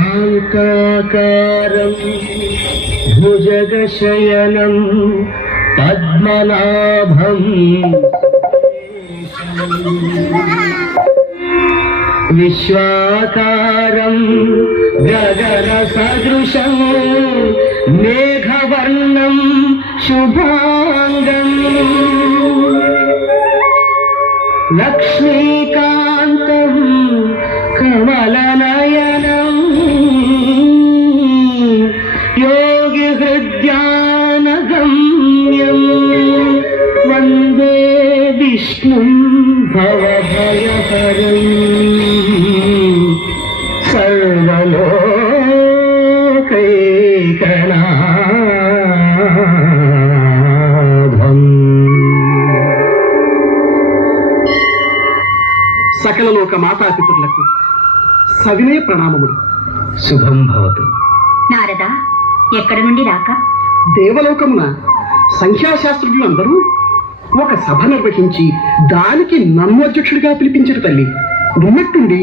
శాంతాకారం భుజగశయనం పద్మనాభం విశ్వాకారం గగన సదృశం మేఘవర్ణం శుభాంగం లక్ష్మీకాంతం కమలనయనం యోగి హృద్యానగమ్యం వందే విష్ణుం భవభయహరం సర్వలోకైకనాథం. సకల లోక మాతాపితరులకు సవినయ ప్రణామములు. శుభం భవతు. నారద, ఎక్కడి నుండి రాక? దేవలోకమున సంఖ్యాశాస్త్రజ్ఞులు అందరూ ఒక సభ నిర్వహించి దానికి నన్ను అధ్యక్షుడిగా పిలిపించారు తల్లి. ఉన్నట్టుండి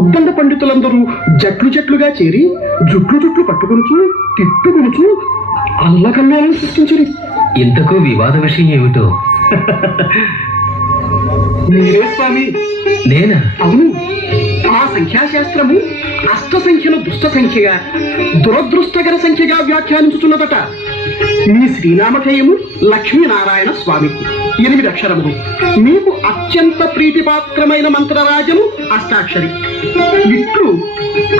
ఉద్దండ పండితులందరూ జట్లు జట్లుగా చేరి జుట్లు పట్టుకొనుచు తిట్టుకొనుచు అల్లకల్లోలను సృష్టించరు. ఇంతకు వివాద విషయం ఏమిటో? మీరే స్వామి. నేనా? అవును. ఆ సంఖ్యాశాస్త్రము అష్ట సంఖ్యను దుష్ట సంఖ్యగా దురదృష్టకర సంఖ్యగా వ్యాఖ్యానించుతున్నదట. మీ శ్రీనామధేయము లక్ష్మీనారాయణ స్వామికి 8 అక్షరములు. మీకు అత్యంత ప్రీతిపాత్రమైన మంత్రరాజము అష్టాక్షరి. ఇట్లు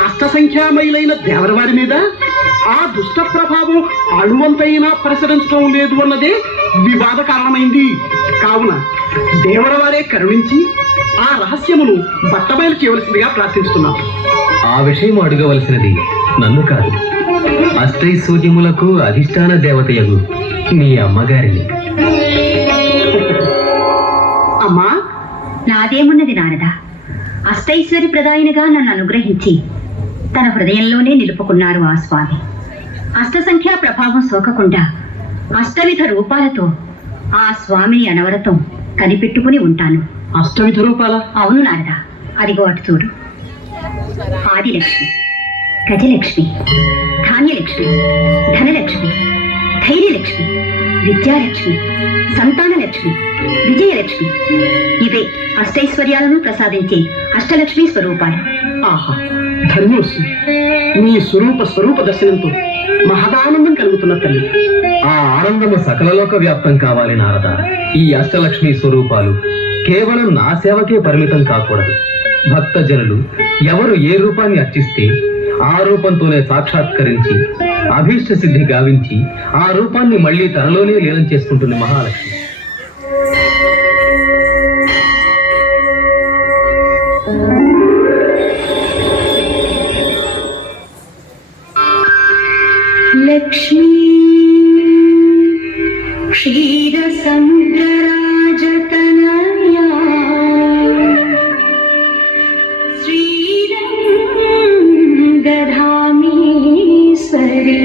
అష్ట సంఖ్యామయులైన దేవరవారి మీద ఆ దుష్ట ప్రభావం అణువంతైనా ప్రసరించడం లేదు అన్నదే వివాద కారణమైంది. కావున దేవరవారే కరుణించి ఆ రహస్యమును బట్టబయలు చేయవలసిందిగా ప్రార్థిస్తున్నాం. ఆ విషయం అడగవలసినది నన్ను కాదు, అష్టైశ్వర్యములకు అధిష్టాన దేవతయగు మీ అమ్మగారిని. అమ్మా, నాదేమున్నది నారద. అష్టైశ్వర్య ప్రదాయినిగా నన్ను అనుగ్రహించి తన హృదయంలోనే నిలుపుకున్నారు ఆ స్వామి. అష్టసంఖ్యా ప్రభావం సోకకుండా అష్టవిధ రూపాలతో ఆ స్వామిని అనవరతం కనిపెట్టుకుని ఉంటాను. అష్టవిధ రూపాల? అవును నారద. అదిగో అటు చూడు. ఆదిలక్ష్మి, గజలక్ష్మి, ధాన్యలక్ష్మి, ధనలక్ష్మి, ధైర్యలక్ష్మి, విద్యాలక్ష్మి, సంతానలక్ష్మి, విజయలక్ష్మి, ఇవే అష్టైశ్వర్యాలను ప్రసాదించే అష్టలక్ష్మి స్వరూపాలు. ఆహా, ధన్యోస్మి. మీ స్వరూప దర్శనంతో మహదానందం కలుగుతున్న తల్లి. ఆ ఆనందము సకలలోక వ్యాప్తం కావాలి నారద. ఈ అష్టలక్ష్మి స్వరూపాలు కేవలం నా సేవకే పరిమితం కాకూడదు. భక్తజనులు ఎవరు ఏ రూపాన్ని అర్చిస్తే ఆ రూపంతోనే సాక్షాత్కరించి అభీష్ట సిద్ధి గావించి ఆ రూపాన్ని మళ్లీ తనలోనే లీనం చేసుకుంటుంది మహాలక్ష్మి. లక్ష్మీ క్షీర సముద్రరాజతనయా శ్రీరంగధామేశ్వరీ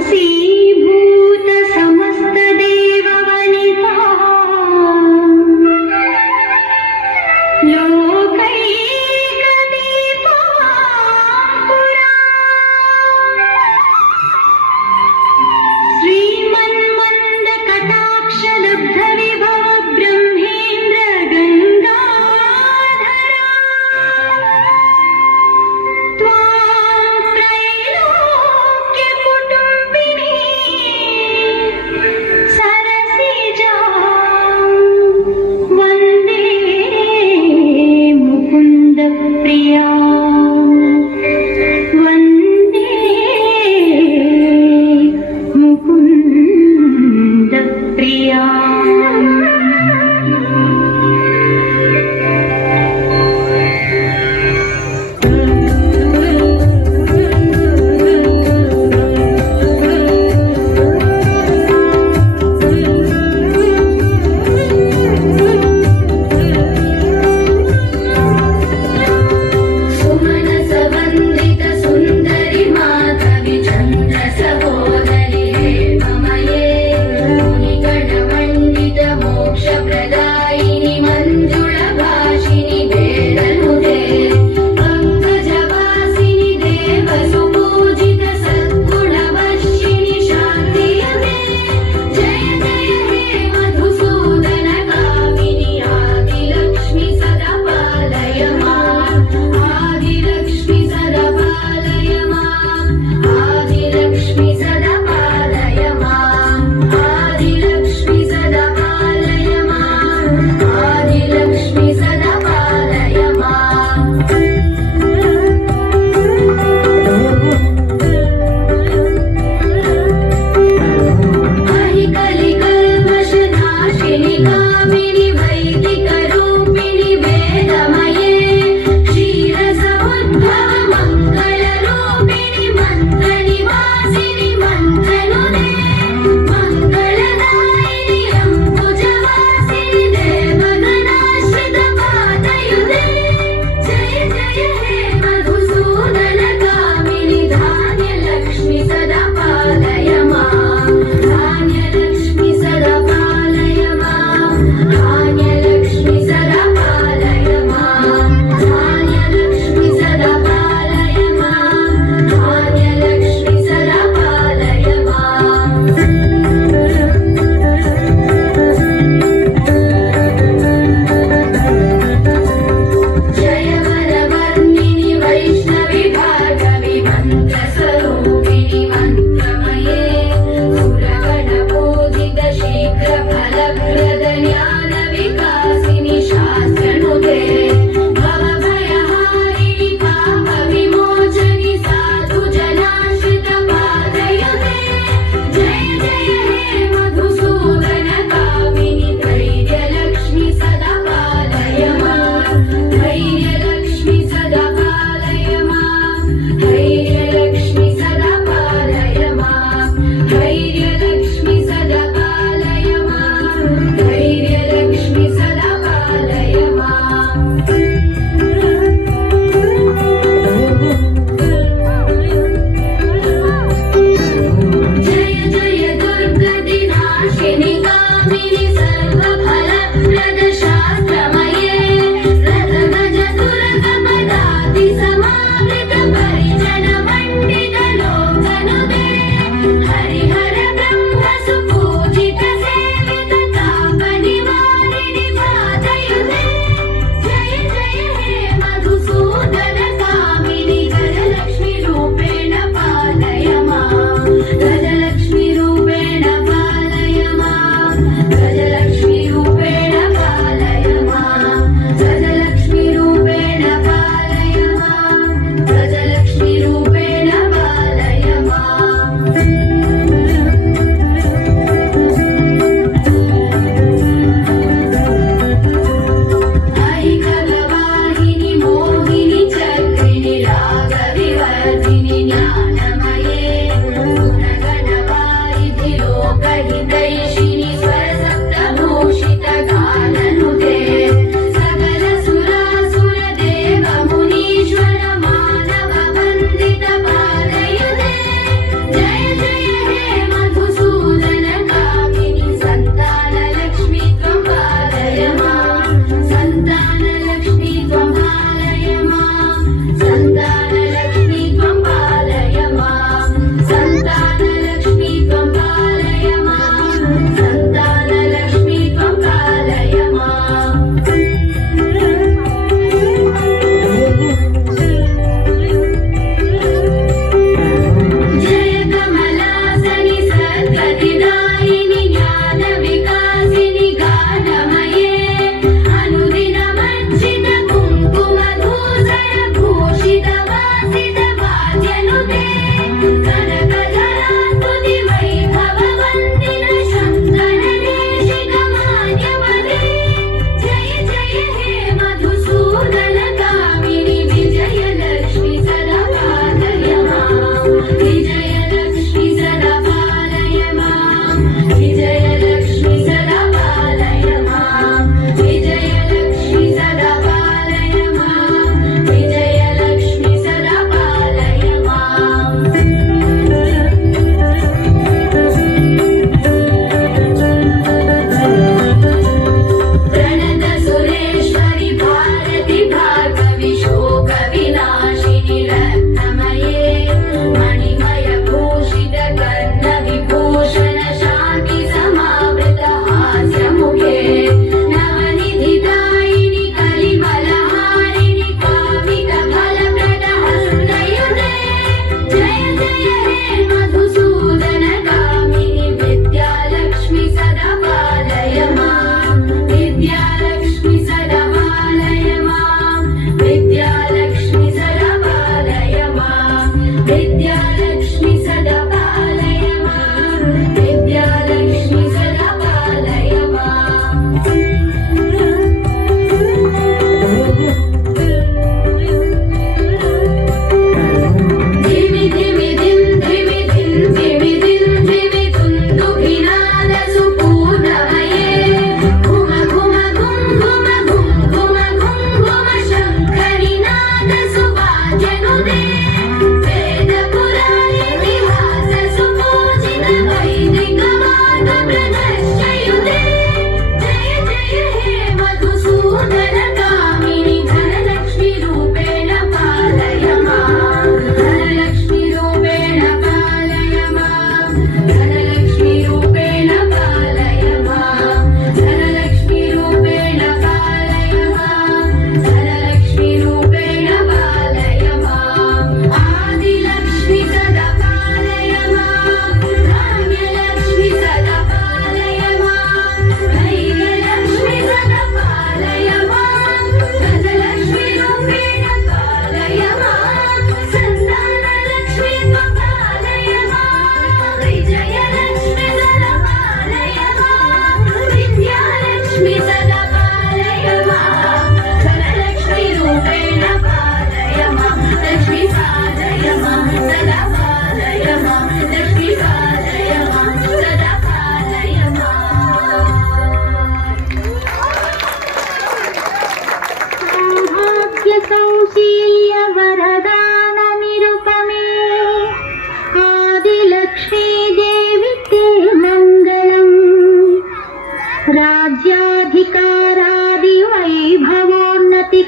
దాసీభూత సమస్త దేవవనితా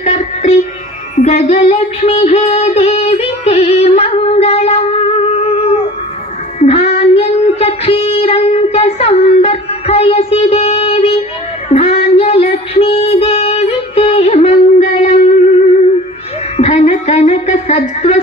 कर्त्री गजलक्ष्मी हे देवी ते मङ्गलम् धान्यं च क्षीरं च संवर्धयसि देवी धान्यलक्ष्मी देवी ते मङ्गलम् धन कनक सत्त्व